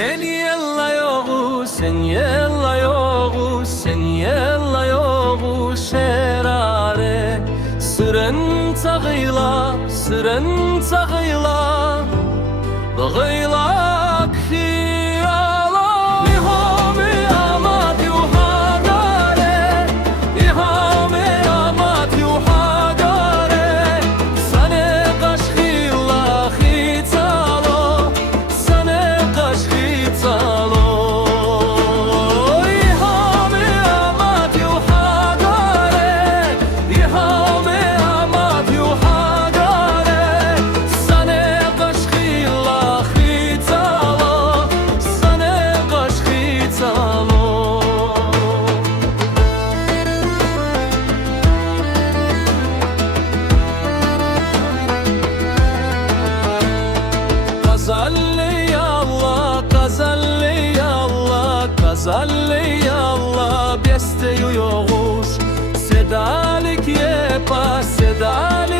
Sen yella yoğu, sen yella yoğu, sen yella yoğu şerare. Sırın tağıyla, sırın tağıyla, bağıyla kıyala. İhame amat yuhagare, ihame amat yuhagare. Sane kaşkıyla hitalo, sane kaşkıytalo. İhame amat yuhagare, ihame amat yuhagare. Sane kaşkıyla hitalo, sane kaşkıytalo. Gazalli Allah, gazalli Allah, gazalli Allah, beste yoğuz. Sedalik yepa, sedalik